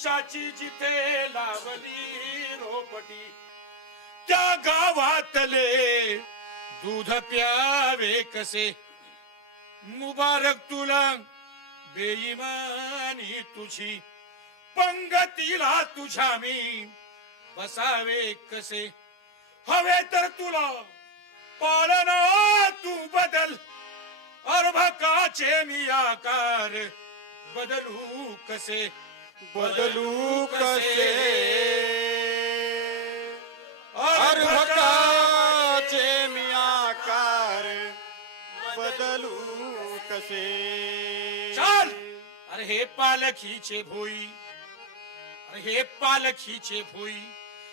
वंशाची जिथे लावली रोपटी त्या गावातले दूध प्यावे कसे मुबारक तुला बेईमानी तुझी पंगतीला तुझ्या मी बसावे कसे हवे तर तुला पाळणा तू बदल अर्भकाचे मी आकार बदलू कसे बदलू कसे अर्भकाचे मी आकार बदलू कसे चाल अरे हे पालखीचे भोई अरे हे पालखीचे भोई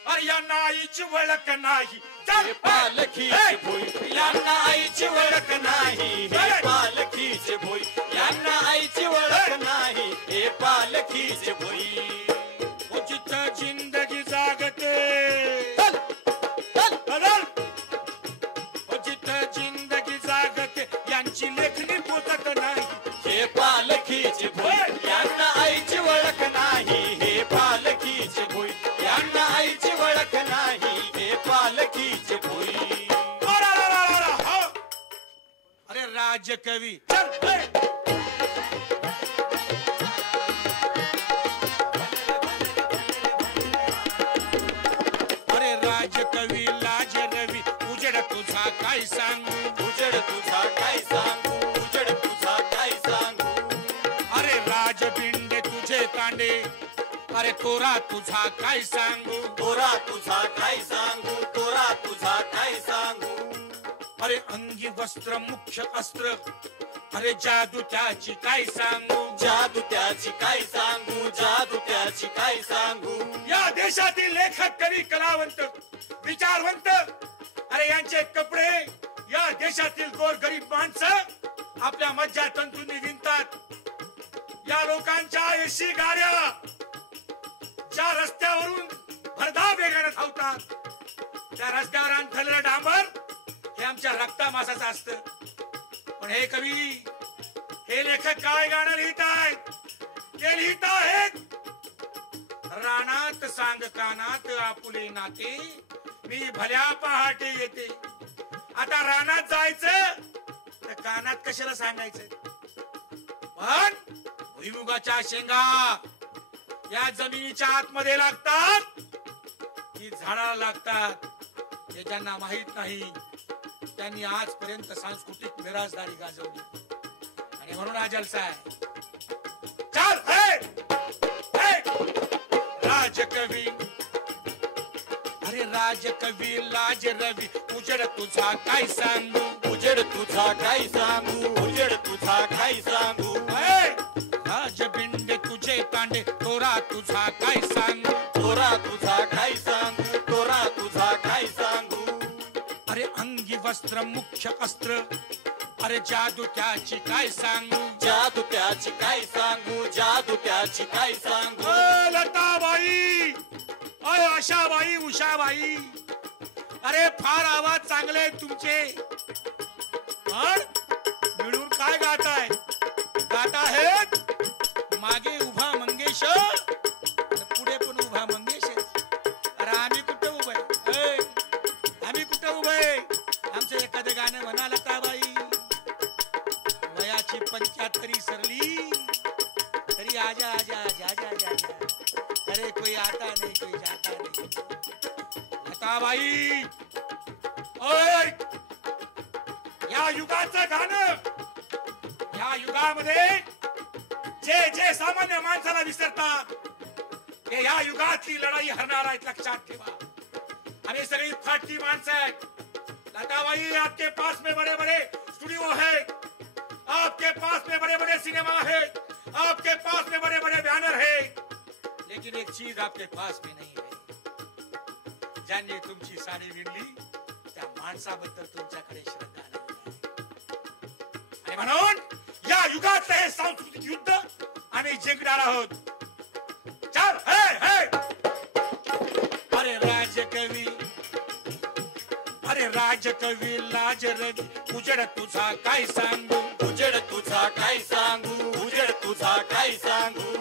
अरे या नाईची वळख नाही हे पालखीचे भोई यांना आईची ओळख नाही हे पालखीचे भोई यांना आईची ओळख नाही हे पालखीचे भोई जिथं जिंदगी जागते जिथं जिंदगी जागते यांची लेखणी पोचत नाही हे पालखीचे भोई यांना आईची ओळख नाही हे पालखीचे भोई यांना आईची ओळख नाही हे पालखीचे भोई अरे राजकवी अरे राजकवी लाज रवी उजड तुझा काय सांगू उजड तुझा काय सांगू उजड तुझा काय सांगू अरे राजबिंड तुझे तांडे अरे तोरा तुझा काय सांगू तोरा तुझा काय सांगू तोरा तुझा काय सांगू अरे अंगी वस्त्र मुख्य अस्त्र अरे जादू त्याची काय सांगू जादू त्याची काय सांगू जादू त्याची काय सांगू या देशातील लेखक कवी कलावंत विचारवंत अरे यांचे कपडे या देशातील गोरगरीब माणसं आपल्या मज्जा तंतूंनी विणतात या लोकांच्या एसी गाड्या ज्या रस्त्यावरून भरधाव वेगाने धावतात त्या रस्त्यावर अंथरलेलं डांबर हे आमच्या रक्तामासाचं असतं पण हे कवी हे लेखक काय गाणं लिहित आहेत ते लिहित आहेत रानात सांग कानात आपुले नाते मी भल्या पहाटे येते आता रानात जायचं तर कानात कशाला सांगायचं पण भुईमुगाच्या शेंगा या जमिनीच्या आतमध्ये लागतात की झाडाला लागतात हे ज्यांना माहित नाही त्यांनी आजपर्यंत सांस्कृतिक मिराजदारी गाजवली आणि म्हणून हा जलसा आहे चाल राजकवी अरे राजकवी लाज रवी उजड तुझा काय सांगू उजड तुझा काय सांगू उजड तुझा काय सांगू राजबिंड तुझे तांडे तोरा तुझा काय सांगू तोरा तुझा काय सांगू तोरा तुझा काय सांगू अरे अंगी वस्त्र मुख्य अस्त्र अरे जादू त्याची काय सांगू जादू त्याची काय सांगू जादू त्याची काय सांगू लताबाई अय आशाबाई उषाबाई अरे फार आवाज चांगले तुमचे पण मिळून काय गाताय गात आहेत मागे उभा मंगेश पुढे पण उभा मंगेश अरे आम्ही कुठं उभे आम्ही कुठं उभे आमचं एखादं गाणं म्हणा लताबाई वयाची 75 सरली तरी आजा आजा आजा आजा आजा अरे कोई आता नहीं कोई जाता नहीं लताबाई ओय या युगाचं गाणं या युगामध्ये जे जे सामान्य माणसाला विसरतात ते या युगातली लढाई हरणार आहेत लक्षात ठेवा आम्ही सगळी फाटकी माणसं आहेत लताबाई आपके पास में बड़े बड़े स्टूडियो है आपके पास में बड़े बड़े सिनेमा है आपके पास में बड़े बड़े बैनर है लेकिन एक चीज आपके पास में नहीं है ज्यांनी तुमची साडी विणली त्या माणसाबद्दल तुमच्याकडे श्रद्धा नाही आणि म्हणून या युगातलं हे सांस्कृतिक युद्ध आम्ही जिंकणार आहोत चल अरे राजकवी लाज रवी उजड तुझा काय सांगू उजड तुझा काय सांगू उजड तुझा काय सांगू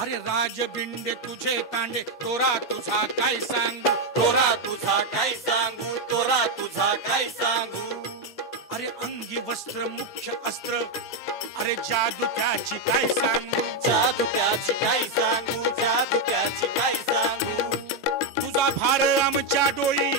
अरे राजबिंडे तुझे तांडे तोरा तुझा काय सांगू तोरा तुझा काय सांगू तोरा तुझा काय सांगू अरे अंगी वस्त्र मुख्य अस्त्र अरे जादू त्याची काय सांगू जादू त्याची काय सांगू जादू त्याची काय सांगू तुझा भार आमच्या डोई